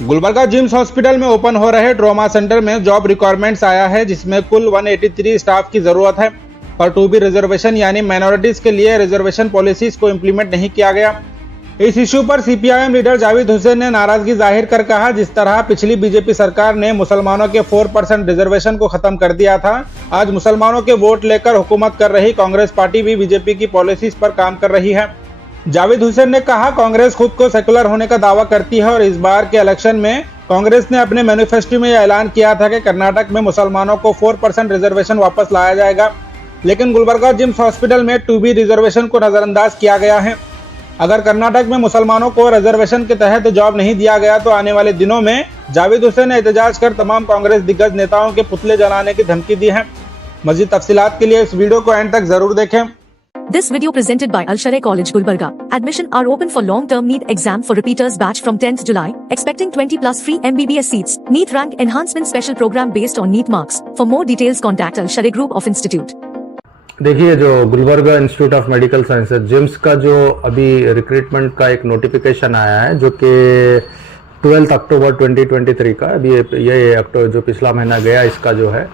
Gulbarga gyms hospital में open हो रहे ट्रॉमा सेंटर में जॉब रिक्वायरमेंट्स आया है, जिसमें कुल 183 स्टाफ की जरूरत है, पर टू बी रिजर्वेशन यानी माइनॉरिटीज के लिए रिजर्वेशन पॉलिसीज को इम्प्लीमेंट नहीं किया गया। इस इश्यू पर सीपीआईएम लीडर जावेद हुसैन ने नाराजगी जाहिर कर कहा, जिस तरह पिछली बीजेपी सरकार ने मुसलमानों के 4% रिजर्वेशन को खत्म कर दिया था, आज मुसलमानों के वोट लेकर हुकूमत कर रही कांग्रेस पार्टी भी बीजेपी की पॉलिसीज पर काम कर रही है। जावेद हुसैन ने कहा, कांग्रेस खुद को सेकुलर होने का दावा करती है और इस बार के इलेक्शन में कांग्रेस ने अपने मैनिफेस्टो में यह ऐलान किया था कि कर्नाटक में मुसलमानों को 4% रिजर्वेशन वापस लाया जाएगा, लेकिन गुलबर्गा जिम्स हॉस्पिटल में 2B रिजर्वेशन को नजरअंदाज किया गया है। अगर कर्नाटक में मुसलमानों को रिजर्वेशन के तहत जॉब नहीं दिया गया तो आने वाले दिनों में जावेद हुसैन ने एहतजाज कर तमाम कांग्रेस दिग्गज नेताओं के पुतले जलाने की धमकी दी है। मजीद तफसीलात के लिए इस वीडियो को एंड तक जरूर देखें। This video presented by Al Sharai College Gulbarga. Admission are open for long-term NEET exam for repeaters batch from 10th July. Expecting 20 plus free MBBS seats. NEET rank enhancement special program based on NEET marks. For more details contact Al Sharai Group of Institute. देखिए, जो Gulbarga institute of medical sciences GIMS का जो अभी recruitment का एक notification आया है, जो कि 12 अक्टूबर 2023 का, अभी ये अक्टूबर जो पिछला महीना गया इसका जो है,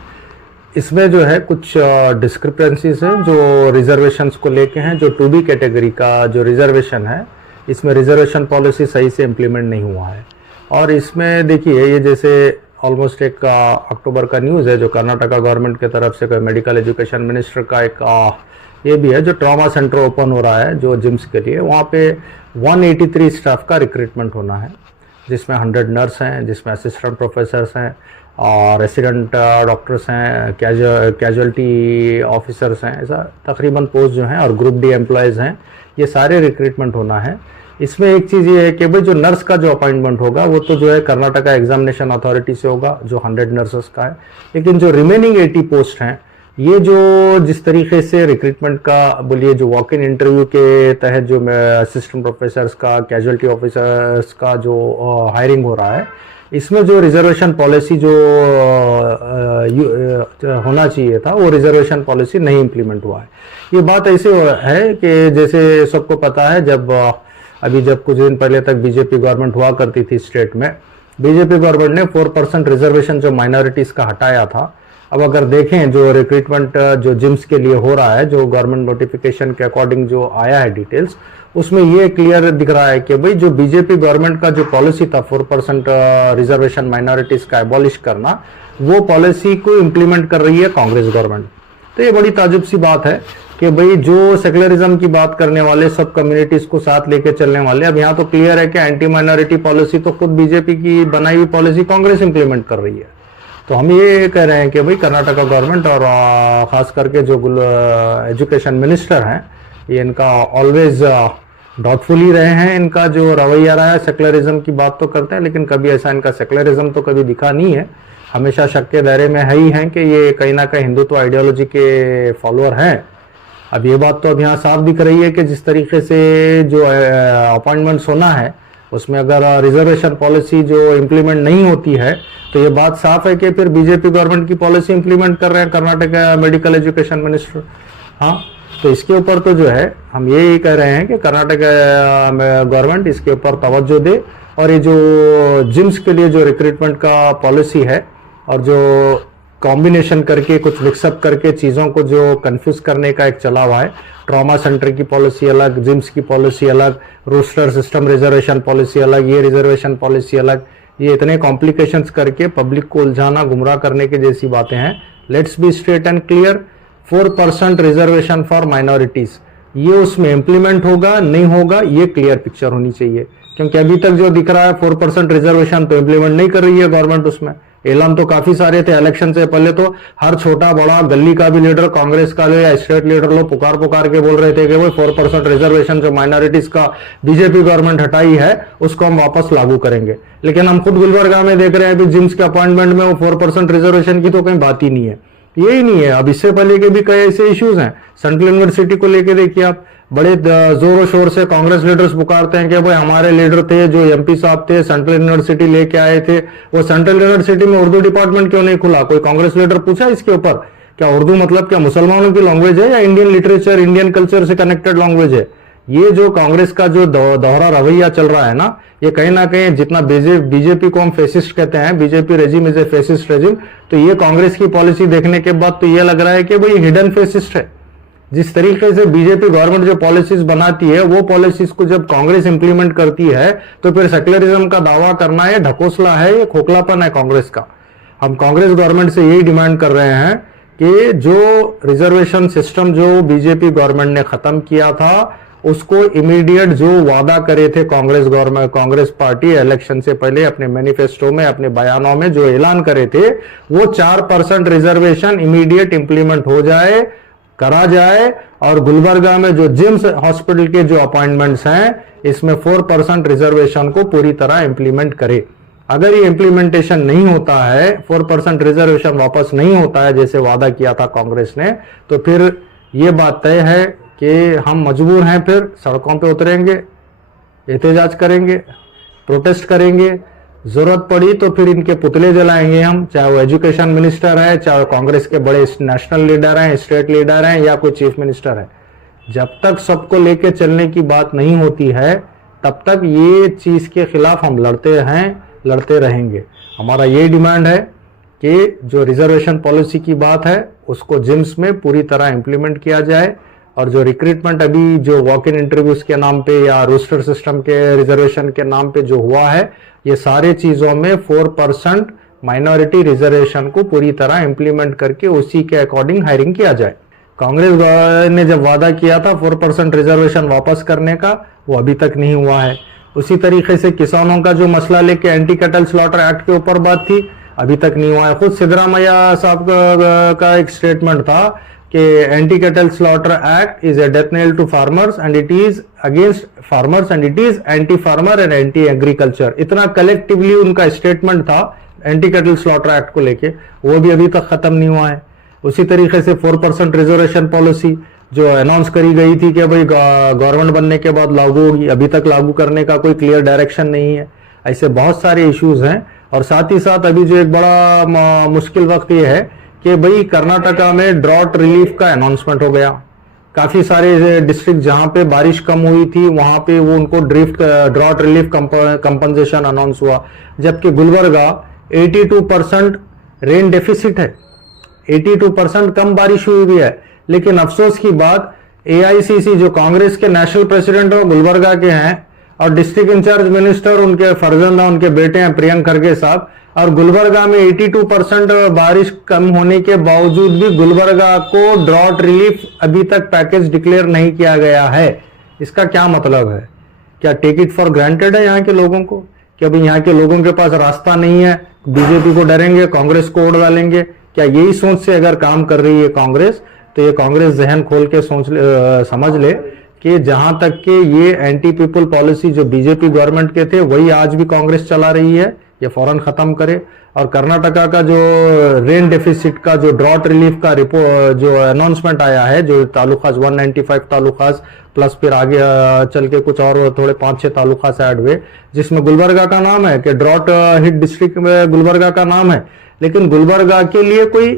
इसमें जो है कुछ डिस्क्रिपेंसीज हैं जो रिजर्वेशंस को लेके हैं। जो 2B कैटेगरी का जो रिजर्वेशन है, इसमें रिजर्वेशन पॉलिसी सही से इम्प्लीमेंट नहीं हुआ है। और इसमें देखिए, ये जैसे ऑलमोस्ट एक अक्टूबर का न्यूज़ है जो कर्नाटका गवर्नमेंट की तरफ से मेडिकल एजुकेशन मिनिस्टर का एक ये भी है, जो ट्रॉमा सेंटर ओपन हो रहा है जो जिम्स के लिए, वहाँ पे 183 स्टाफ का रिक्रूटमेंट होना है, जिसमें 100 नर्स हैं, जिसमें असिस्टेंट प्रोफेसर्स हैं और रेसिडेंट डॉक्टर्स हैं, कैजुअल्टी ऑफिसर्स हैं, ऐसा तकरीबन पोस्ट जो हैं, और ग्रुप डी एम्प्लॉयज़ हैं, ये सारे रिक्रूटमेंट होना है। इसमें एक चीज़ ये है कि भाई जो नर्स का जो अपॉइंटमेंट होगा वो तो जो है कर्नाटका एग्जामिनेशन अथॉरिटी से होगा, जो 100 नर्सेस का है, लेकिन जो रिमेनिंग 80 पोस्ट हैं, ये जो जिस तरीके से रिक्रूटमेंट का बोलिए, जो वॉक इन इंटरव्यू के तहत जो असिस्टेंट प्रोफेसर्स का, कैजुअल्टी ऑफिसर्स का जो हायरिंग हो रहा है, इसमें जो रिजर्वेशन पॉलिसी जो होना चाहिए था, वो रिजर्वेशन पॉलिसी नहीं इम्प्लीमेंट हुआ है। ये बात ऐसे है कि जैसे सबको पता है, जब कुछ दिन पहले तक बीजेपी गवर्नमेंट हुआ करती थी स्टेट में, बीजेपी गवर्नमेंट ने 4% रिजर्वेशन जो माइनॉरिटीज़ का हटाया था। अब अगर देखें जो रिक्रूटमेंट जो जिम्स के लिए हो रहा है, जो गवर्नमेंट नोटिफिकेशन के अकॉर्डिंग जो आया है डिटेल्स, उसमें ये क्लियर दिख रहा है कि भाई जो बीजेपी गवर्नमेंट का जो पॉलिसी था 4% रिजर्वेशन माइनॉरिटीज का एबॉलिश करना, वो पॉलिसी को इम्प्लीमेंट कर रही है कांग्रेस गवर्नमेंट। तो ये बड़ी ताजुब सी बात है कि भाई जो सेकुलरिज्म की बात करने वाले, सब कम्युनिटीज को साथ लेके चलने वाले, अब यहाँ तो क्लियर है कि एंटी माइनॉरिटी पॉलिसी तो खुद बीजेपी की बनाई हुई पॉलिसी कांग्रेस इंप्लीमेंट कर रही है। तो हम ये कह रहे हैं कि भाई कर्नाटका गवर्नमेंट और खास करके जो एजुकेशन मिनिस्टर हैं, ये इनका ऑलवेज डाउटफुल ही रहे हैं। इनका जो रवैया रहा है, सेकुलरिज्म की बात तो करते हैं, लेकिन कभी ऐसा इनका सेकुलरिज्म तो कभी दिखा नहीं है, हमेशा शक के दायरे में है ही हैं कि ये कहीं ना कहीं हिंदुत्व आइडियोलॉजी के फॉलोअर हैं। अब ये बात तो अब यहाँ साफ दिख रही है कि जिस तरीके से जो अपॉइंटमेंट्स होना है, उसमें अगर रिजर्वेशन पॉलिसी जो इम्प्लीमेंट नहीं होती है, तो ये बात साफ है कि फिर बीजेपी गवर्नमेंट की पॉलिसी इम्प्लीमेंट कर रहे हैं कर्नाटका मेडिकल एजुकेशन मिनिस्टर। हाँ, तो इसके ऊपर तो जो है हम यही कह रहे हैं कि कर्नाटका गवर्नमेंट इसके ऊपर तवज्जो दे, और ये जो जिम्स के लिए जो रिक्रूटमेंट का पॉलिसी है, और जो कॉम्बिनेशन करके कुछ मिक्सअप करके चीज़ों को जो कंफ्यूज करने का एक चला हुआ है, ट्रॉमा सेंटर की पॉलिसी अलग, जिम्स की पॉलिसी अलग, रोस्टर सिस्टम रिजर्वेशन पॉलिसी अलग, ये रिजर्वेशन पॉलिसी अलग, ये इतने कॉम्प्लिकेशंस करके पब्लिक को उलझाना, गुमराह करने की जैसी बातें हैं। Let's be straight and clear, 4% reservation for minorities, ये उसमें इम्प्लीमेंट होगा नहीं होगा, ये क्लियर पिक्चर होनी चाहिए, क्योंकि अभी तक जो दिख रहा है 4% रिजर्वेशन तो इम्प्लीमेंट नहीं कर रही है गवर्नमेंट। उसमें ऐलान तो काफी सारे थे, इलेक्शन से पहले तो हर छोटा बड़ा गली का भी लीडर, कांग्रेस का लो या स्टेट लीडर लो, पुकार के बोल रहे थे कि वो 4% रिजर्वेशन जो माइनॉरिटीज का बीजेपी गवर्नमेंट हटाई है, उसको हम वापस लागू करेंगे। लेकिन हम खुद गुलबर्गा में देख रहे हैं अभी जिम्स के अपॉइंटमेंट में वो 4% रिजर्वेशन की तो कहीं बात ही नहीं है, यही नहीं है। अब इससे पहले के भी कई ऐसे इश्यूज हैं, सेंट्रल यूनिवर्सिटी को लेके देखिए आप, बड़े जोरों शोर से कांग्रेस लीडर्स पुकारते हैं कि भाई हमारे लीडर थे जो एमपी साहब थे, सेंट्रल यूनिवर्सिटी लेके आए थे, वो सेंट्रल यूनिवर्सिटी में उर्दू डिपार्टमेंट क्यों नहीं खुला? कोई कांग्रेस लीडर पूछा इसके ऊपर? क्या उर्दू मतलब क्या मुसलमानों की लैंग्वेज है या इंडियन लिटरेचर, इंडियन कल्चर से कनेक्टेड लैंग्वेज है? ये जो कांग्रेस का जो दोहरा रवैया चल रहा है ना, ये कहीं ना कहीं, जितना बीजेपी को हम फेसिस्ट कहते हैं, BJP regime is a fascist regime, तो ये कांग्रेस की पॉलिसी देखने के बाद तो ये लग रहा है कि भाई हिडन फेसिस्ट है। जिस तरीके से बीजेपी गवर्नमेंट जो पॉलिसीज बनाती है, वो पॉलिसीज को जब कांग्रेस इंप्लीमेंट करती है तो फिर सेक्युलरिज्म का दावा करना ये ढकोसला है, ये खोखलापन है कांग्रेस का। हम कांग्रेस गवर्नमेंट से यही डिमांड कर रहे हैं कि जो रिजर्वेशन सिस्टम जो बीजेपी गवर्नमेंट ने खत्म किया था, उसको इमीडिएट जो वादा करे थे Congress government, Congress party election से पहले अपने मैनिफेस्टो में, अपने बयानों में जो ऐलान करे थे, वो 4% रिजर्वेशन इमीडिएट इंप्लीमेंट हो जाए, करा जाए। और गुलबर्गा में जो जिम्स हॉस्पिटल के जो अपॉइंटमेंट्स हैं, इसमें 4% रिजर्वेशन को पूरी तरह इंप्लीमेंट करे। अगर ये इंप्लीमेंटेशन नहीं होता है, 4% रिजर्वेशन वापस नहीं होता है जैसे वादा किया था कांग्रेस ने, तो फिर ये बात तय है कि हम मजबूर हैं, फिर सड़कों पे उतरेंगे, एहतजाज करेंगे, प्रोटेस्ट करेंगे, जरूरत पड़ी तो फिर इनके पुतले जलाएंगे हम, चाहे वो एजुकेशन मिनिस्टर है, चाहे कांग्रेस के बड़े नेशनल लीडर हैं, स्टेट लीडर हैं, या कोई चीफ मिनिस्टर है। जब तक सबको लेके चलने की बात नहीं होती है, तब तक ये चीज के खिलाफ हम लड़ते हैं, लड़ते रहेंगे। हमारा ये डिमांड है कि जो रिजर्वेशन पॉलिसी की बात है, उसको जिम्स में पूरी तरह इंप्लीमेंट किया जाए, और जो रिक्रूटमेंट अभी जो वॉक इन इंटरव्यूज के नाम पे या रोस्टर सिस्टम के रिजर्वेशन के नाम पे जो हुआ है, ये सारे चीजों में 4% माइनॉरिटी रिजर्वेशन को पूरी तरह इंप्लीमेंट करके उसी के अकॉर्डिंग हायरिंग किया जाए। कांग्रेस ने जब वादा किया था 4% रिजर्वेशन वापस करने का, वो अभी तक नहीं हुआ है। उसी तरीके से किसानों का जो मसला लेके एंटी कैटल स्लॉटर एक्ट के ऊपर बात थी, अभी तक नहीं हुआ है। खुद सिद्धरामैया साहब का एक स्टेटमेंट था कि anti cattle slaughter act is a death nail to farmers and it is against farmers and it is anti farmer and anti agriculture. इतना कलेक्टिवली उनका स्टेटमेंट था एंटी कैटल स्लॉटर एक्ट को लेके, वो भी अभी तक खत्म नहीं हुआ है। उसी तरीके से 4% रिजर्वेशन पॉलिसी जो अनाउंस करी गई थी कि भाई गवर्नमेंट बनने के बाद लागू होगी, अभी तक लागू करने का कोई क्लियर डायरेक्शन नहीं है। ऐसे बहुत सारे इश्यूज हैं। और साथ ही साथ अभी जो एक बड़ा मुश्किल वक्त ये है कि भाई कर्नाटका में ड्रॉट रिलीफ का अनाउंसमेंट हो गया। काफी सारे डिस्ट्रिक्ट जहां पे बारिश कम हुई थी, वहां पे वो उनको ड्रॉट रिलीफ कंपनसेशन अनाउंस हुआ, जबकि गुलबर्गा 82% रेन डेफिसिट है, 82% कम बारिश हुई भी है। लेकिन अफसोस की बात, एआईसीसी जो कांग्रेस के नेशनल प्रेसिडेंट हो गुलबर्गा के हैं, और डिस्ट्रिक्ट इंचार्ज मिनिस्टर उनके फर्जंद हैं, उनके बेटे हैं प्रियंक खड़गे साहब, और गुलबर्गा में 82% बारिश कम होने के बावजूद भी गुलबर्गा को ड्रॉट रिलीफ अभी तक पैकेज डिक्लेयर नहीं किया गया है। इसका क्या मतलब है? क्या टेक इट फॉर ग्रांटेड है यहाँ के लोगों को कि अभी यहाँ के लोगों के पास रास्ता नहीं है, बीजेपी को डरेंगे, कांग्रेस को वोट डालेंगे? क्या यही सोच से अगर काम कर रही है कांग्रेस, तो ये कांग्रेस जहन खोल के समझ ले कि जहां तक के ये एंटी पीपल पॉलिसी जो बीजेपी गवर्नमेंट के थे, वही आज भी कांग्रेस चला रही है, ये फौरन खत्म करे। और कर्नाटका का जो रेन डेफिसिट का जो ड्रॉट रिलीफ का रिपोर्ट जो अनाउंसमेंट आया है, जो तालुकास 195 तालुकास प्लस फिर आगे चल के कुछ और थोड़े 5-6 तालुकास ऐड हुए, जिसमें गुलबर्गा का नाम है कि ड्रॉट हिट डिस्ट्रिक्ट में गुलबर्गा का नाम है, लेकिन गुलबर्गा के लिए कोई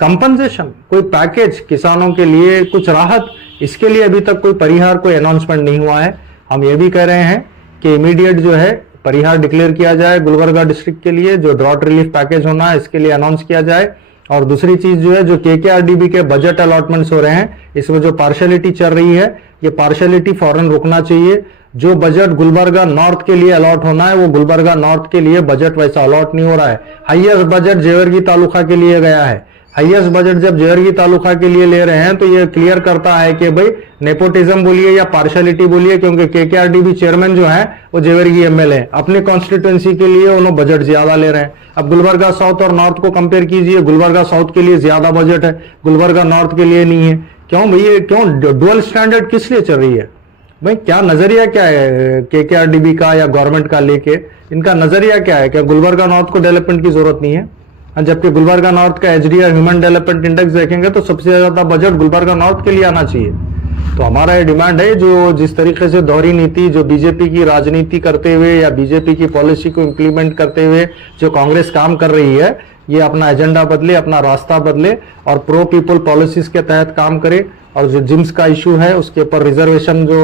कंपनसेशन, कोई पैकेज, किसानों के लिए कुछ राहत, इसके लिए अभी तक कोई परिहार, कोई अनाउंसमेंट नहीं हुआ है। हम ये भी कह रहे हैं कि इमीडिएट जो है परिहार डिक्लेयर किया जाए गुलबर्गा डिस्ट्रिक्ट के लिए, जो ड्रॉट रिलीफ पैकेज होना है इसके लिए अनाउंस किया जाए। और दूसरी चीज जो है, जो केकेआरडीबी के बजट अलॉटमेंट्स हो रहे हैं, इसमें जो पार्शियलिटी चल रही है, ये पार्शियलिटी फौरन रुकना चाहिए। जो बजट गुलबर्गा नॉर्थ के लिए अलॉट होना है, वो गुलबर्गा नॉर्थ के लिए बजट वैसा अलॉट नहीं हो रहा है। हाईएस्ट बजट जेवर्गी तालुका के लिए गया है। हाईएस्ट बजट जब जेवर्गी तालुका के लिए ले रहे हैं, तो ये क्लियर करता है कि भाई नेपोटिज्म बोलिए या पार्शियलिटी बोलिए, क्योंकि केकेआरडीबी चेयरमैन जो है वो जेवर्गी एमएलए है, अपने कॉन्स्टिट्यूएंसी के लिए उन्होंने बजट ज्यादा ले रहे हैं। अब गुलबर्गा साउथ और नॉर्थ को कंपेयर कीजिए, गुलबर्गा साउथ के लिए ज्यादा बजट है, गुलबर्गा नॉर्थ के लिए नहीं है। क्यों भैया, क्यों डुअल स्टैंडर्ड किस लिए चल रही है भाई? क्या नजरिया क्या है केकेआरडीबी का या गवर्नमेंट का लेके? इनका नजरिया क्या है? क्या गुलबर्गा नॉर्थ को डेवलपमेंट की जरूरत नहीं है? जबकि गुलबर्गा नॉर्थ का एचडीआर ह्यूमन डेवलपमेंट इंडेक्स देखेंगे तो सबसे ज्यादा बजट गुलबर्गा नॉर्थ के लिए आना चाहिए। तो हमारा ये डिमांड है, जो जिस तरीके से दोहरी नीति जो बीजेपी की राजनीति करते हुए या बीजेपी की पॉलिसी को इंप्लीमेंट करते हुए जो कांग्रेस काम कर रही है, ये अपना एजेंडा बदले, अपना रास्ता बदले और प्रो पीपल पॉलिसीज के तहत काम करे और जो जिम्स का इशू है उसके ऊपर रिजर्वेशन जो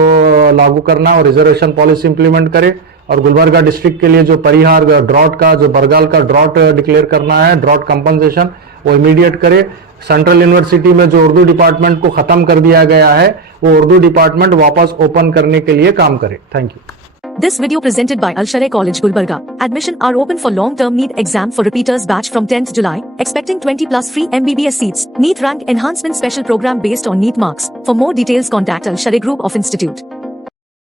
लागू करना और रिजर्वेशन पॉलिसी इंप्लीमेंट करे, और गुलबर्गा डिस्ट्रिक्ट के लिए जो परिहार ड्रॉट का, जो बरगाल का ड्रॉट डिक्लेयर करना है, ड्रॉट कंपनसेशन, वो इमीडिएट करे। सेंट्रल यूनिवर्सिटी में जो उर्दू डिपार्टमेंट को खत्म कर दिया गया है, वो उर्दू डिपार्टमेंट वापस ओपन करने के लिए काम करे। Thank you. This video presented by Al Sharai College Gulbarga. Admission are open for long-term NEET exam for repeaters batch from 10th July, expecting 20 plus free MBBS seats. NEET rank enhancement special program based on NEET marks. For more details contact Al Sharai Group of Institute.